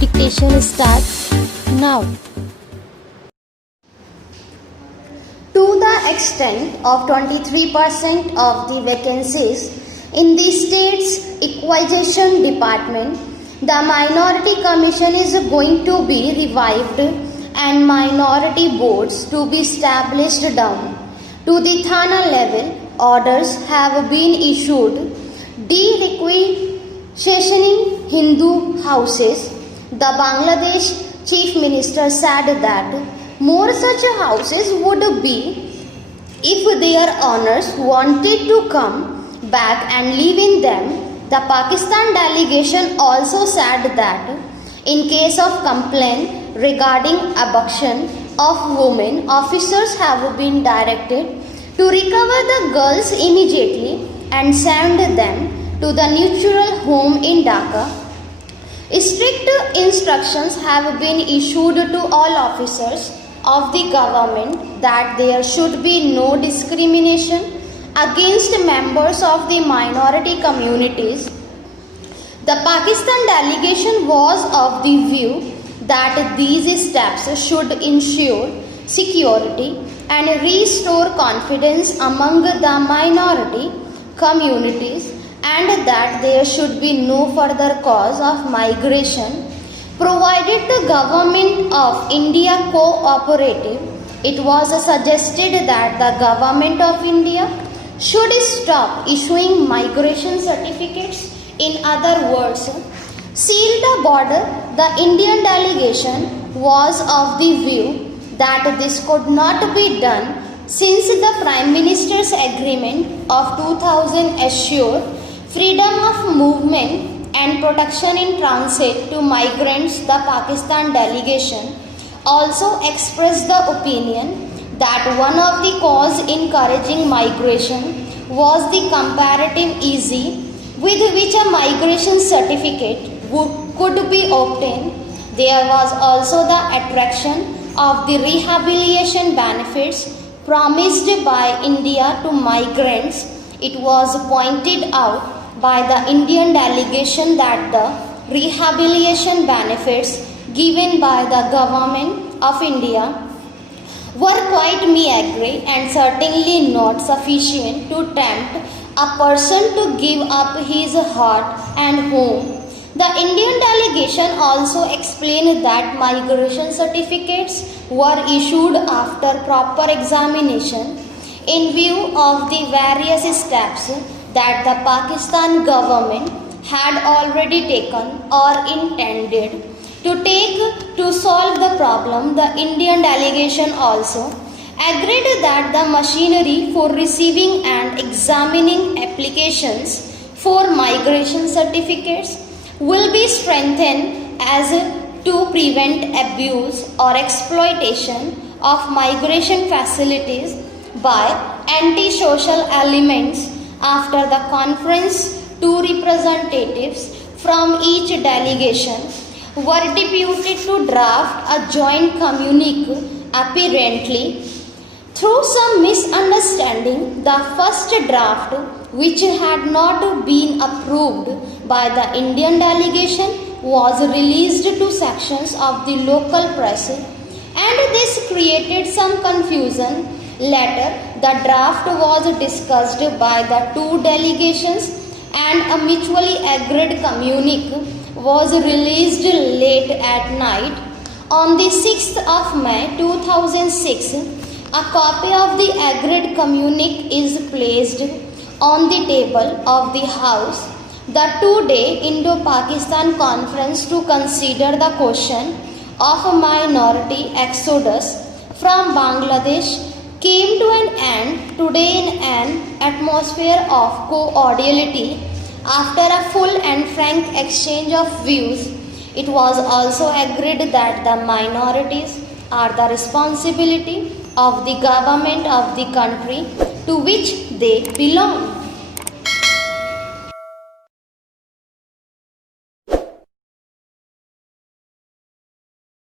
dictation starts now. To the extent of 23% of the vacancies in the state's equalization department, the minority commission is going to be revived and minority boards to be established down to the Thana level. Orders have been issued de-requisitioning Hindu houses. The Bangladesh Chief Minister said that more such houses would be if their owners wanted to come back and live in them. The Pakistan delegation also said that in case of complaint regarding abduction of women, officers have been directed to recover the girls immediately and send them to the neutral home in Dhaka. Strict instructions have been issued to all officers of the government that there should be no discrimination against members of the minority communities. The Pakistan delegation was of the view that these steps should ensure security and restore confidence among the minority communities, and that there should be no further cause of migration. Provided the government of India cooperative, it was suggested that the government of India should stop issuing migration certificates. In other words, seal the border. The Indian delegation was of the view that this could not be done since the Prime Minister's agreement of 2000 assured freedom of movement and protection in transit to migrants. The Pakistan delegation also expressed the opinion that one of the causes encouraging migration was the comparative ease with which a migration certificate could be obtained. There was also the attraction of the rehabilitation benefits promised by India to migrants. It was pointed out by the Indian delegation that the rehabilitation benefits given by the government of India were quite meagre and certainly not sufficient to tempt a person to give up his heart and home. The Indian delegation also explained that migration certificates were issued after proper examination in view of the various steps that the Pakistan government had already taken or intended to take to solve the problem. The Indian delegation also agreed that the machinery for receiving and examining applications for migration certificates will be strengthened as to prevent abuse or exploitation of migration facilities by anti-social elements. After the conference, two representatives from each delegation were deputed to draft a joint communique. Apparently, through some misunderstanding, the first draft, which had not been approved by the Indian delegation, was released to sections of the local press, and this created some confusion. Later, the draft was discussed by the two delegations and a mutually agreed communique was released late at night. On the 6th of May 2006, a copy of the agreed communique is placed on the table of the House. The two-day Indo-Pakistan conference to consider the question of minority exodus from Bangladesh came to an end today in an atmosphere of cordiality. After a full and frank exchange of views, it was also agreed that the minorities are the responsibility of the government of the country to which they belong.